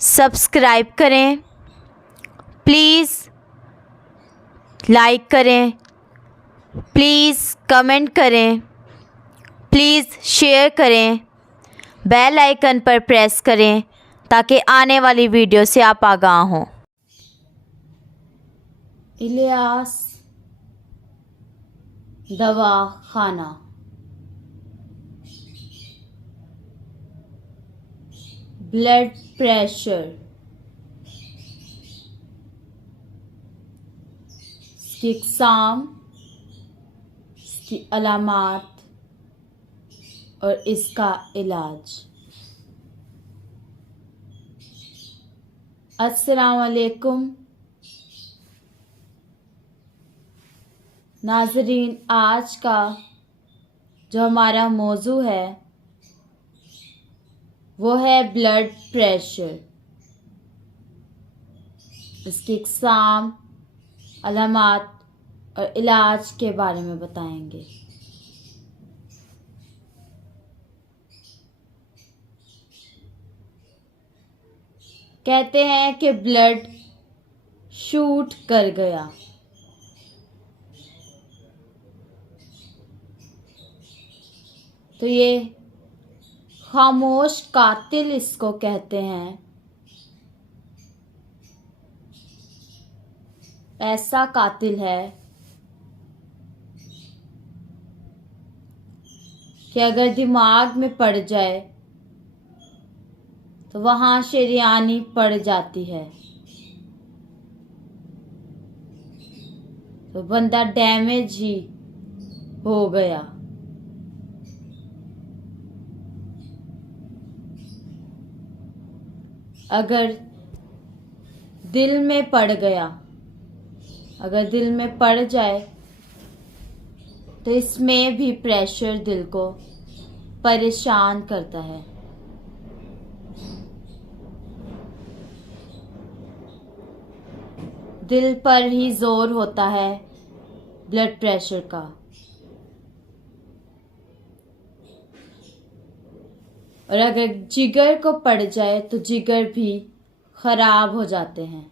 Subscribe करें, please like करें, please comment करें, प्लीज़ शेयर करें, बेल आइकन पर प्रेस करें ताकि आने वाली वीडियो से आप आगाह हों। इलियास दवाखाना। ब्लड प्रेशर, इसकी इकसाम, इसकी अलामात और इसका इलाज। अस्सलाम वालेकुम नाज़रीन, आज का जो हमारा मौजू है वो है ब्लड प्रेशर। इसकी इकसाम, अलामात और इलाज के बारे में बताएंगे। कहते हैं कि ब्लड शूट कर गया। तो ये खामोश कातिल इसको कहते हैं। ऐसा कातिल है कि अगर दिमाग में पड़ जाए तो वहां शरीयानी पड़ जाती है, तो बंदा डैमेज ही हो गया। अगर दिल में पड़ गया, अगर दिल में पड़ जाए तो इसमें भी प्रेशर दिल को परेशान करता है। दिल पर ही जोर होता है ब्लड प्रेशर का। और अगर जिगर को पड़ जाए तो जिगर भी खराब हो जाते हैं।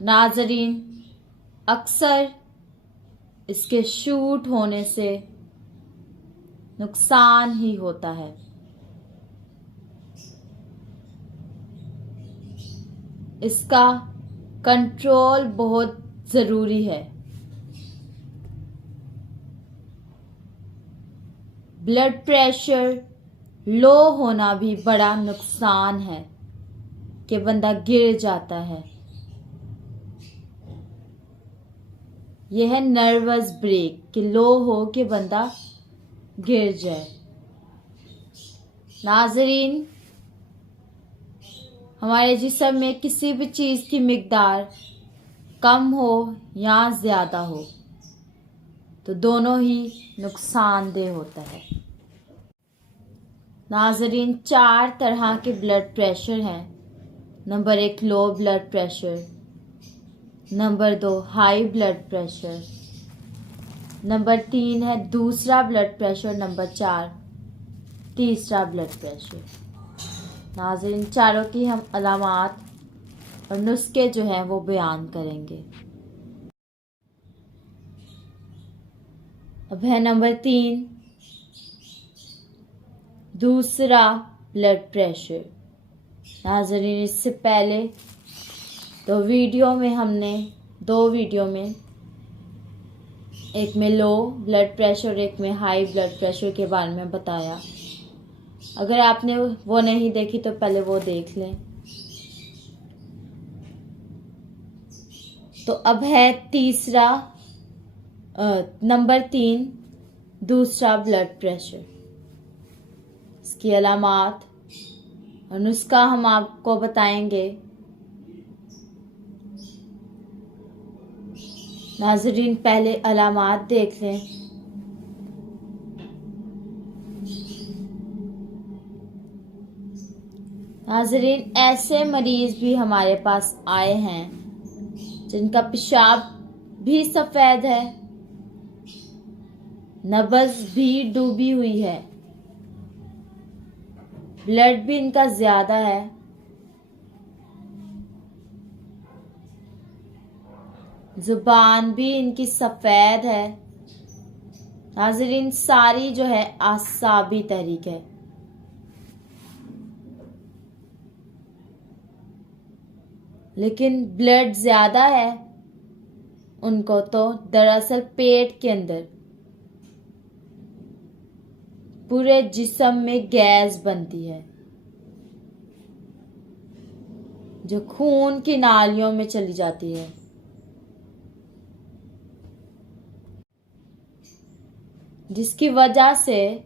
नाज़रीन, अक्सर इसके शूट होने से नुकसान ही होता है। इसका कंट्रोल बहुत ज़रूरी है। ब्लड प्रेशर लो होना भी बड़ा नुकसान है कि बंदा गिर जाता है। यह है नर्वस ब्रेक कि लो हो के बंदा गिर जाए। नाज़रीन, हमारे जिस्म में किसी भी चीज़ की मिकदार कम हो या ज़्यादा हो तो दोनों ही नुकसानदेह होता है। नाज़रीन, 4 तरह के ब्लड प्रेशर हैं। Number 1 low blood pressure, number 2 high blood pressure, number 3 है दूसरा ब्लड प्रेशर, नंबर 4 तीसरा ब्लड प्रेशर। नाज़रीन, चारों की हम अलामात और नुस्खे जो हैं वो बयान करेंगे। अब है नंबर 3 दूसरा ब्लड प्रेशर। नाज़रीन, इससे पहले दो वीडियो में एक में लो ब्लड प्रेशर, एक में हाई ब्लड प्रेशर के बारे में बताया। अगर आपने वो नहीं देखी तो पहले वो देख लें। तो अब है नंबर 3 दूसरा ब्लड प्रेशर। इसकी अलामात और नुस्खा हम आपको बताएंगे। नाज़रीन, पहले अलामात देख लें। नाज़रीन, ऐसे मरीज भी हमारे पास आए हैं जिनका पेशाब भी सफ़ेद है, नब्ज़ भी डूबी हुई है, ब्लड भी इनका ज़्यादा है। जुबान भी इनकी सफ़ेद है। नाज़रीन, सारी जो है आसाबी तहरीक है। लेकिन ब्लड ज़्यादा है उनको तो दरअसल पेट के अंदर पूरे जिस्म में गैस बनती है जो खून की नालियों में चली जाती है। जिसकी वजह से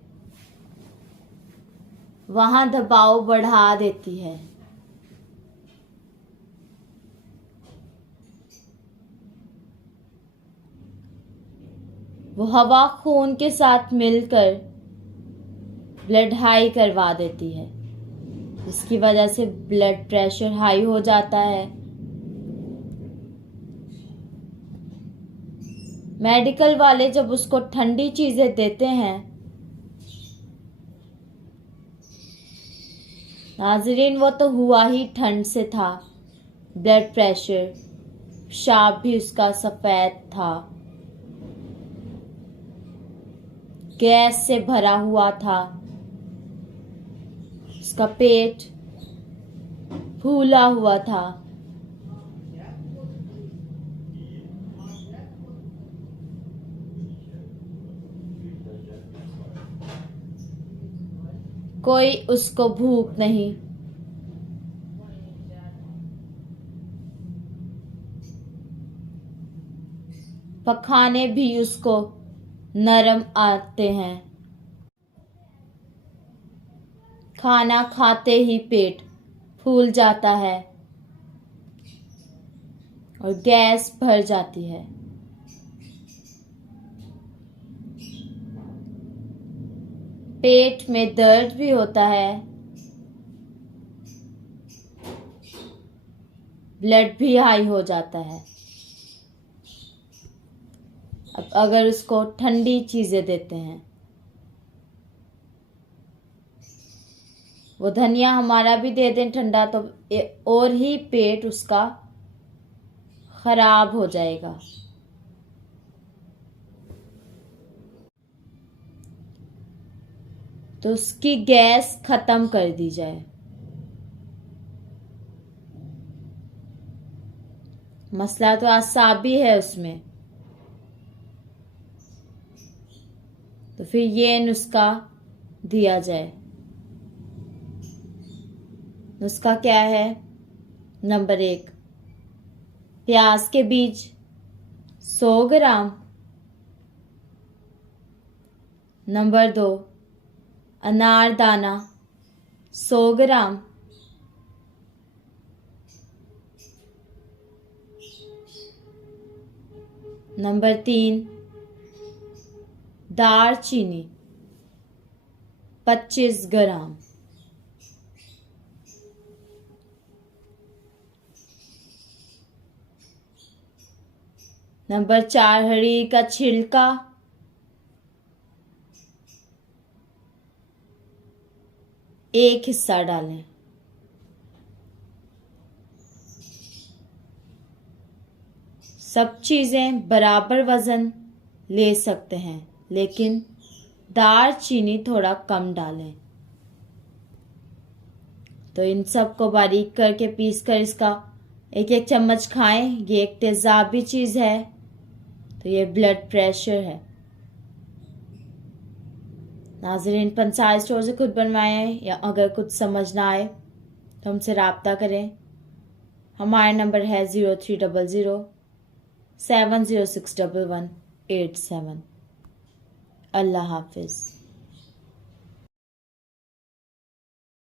वहां दबाव बढ़ा देती है। वो हवा खून के साथ मिलकर ब्लड हाई करवा देती है, जिसकी वजह से ब्लड प्रेशर हाई हो जाता है। मेडिकल वाले जब उसको ठंडी चीजें देते हैं, नाजरीन वो तो हुआ ही ठंड से था। ब्लड प्रेशर, पेशाब भी उसका सफेद था, गैस से भरा हुआ था, उसका पेट फूला हुआ था। कोई उसको भूख नहीं, पखाने भी उसको नरम आते हैं। खाना खाते ही पेट फूल जाता है और गैस भर जाती है। पेट में दर्द भी होता है, ब्लड भी हाई हो जाता है। अब अगर उसको ठंडी चीजें देते हैं, वो धनिया हमारा भी दे दें ठंडा, तो और ही पेट उसका खराब हो जाएगा। तो उसकी गैस खत्म कर दी जाए। मसला तो आसाबी है उसमें, तो फिर ये नुस्खा दिया जाए। नुस्खा क्या है? नंबर 1, प्याज के बीज 100 ग्राम। नंबर 2, अनारदाना 100 ग्राम। नंबर 3, दालचीनी 25 ग्राम। नंबर 4, हरी का छिलका 1 हिस्सा डालें। सब चीज़ें बराबर वज़न ले सकते हैं, लेकिन दालचीनी थोड़ा कम डालें। तो इन सब को बारीक करके पीस कर इसका 1-1 चम्मच खाएं। ये एक तेज़ाबी चीज़ है, तो ये ब्लड प्रेशर है। नाज़रीन, पंसार स्टोर से खुद बनवाएं, या अगर कुछ समझ ना आए तो हमसे रब्ता करें। हमारा नंबर है 0300 7061187। अल्लाह हाफिज़।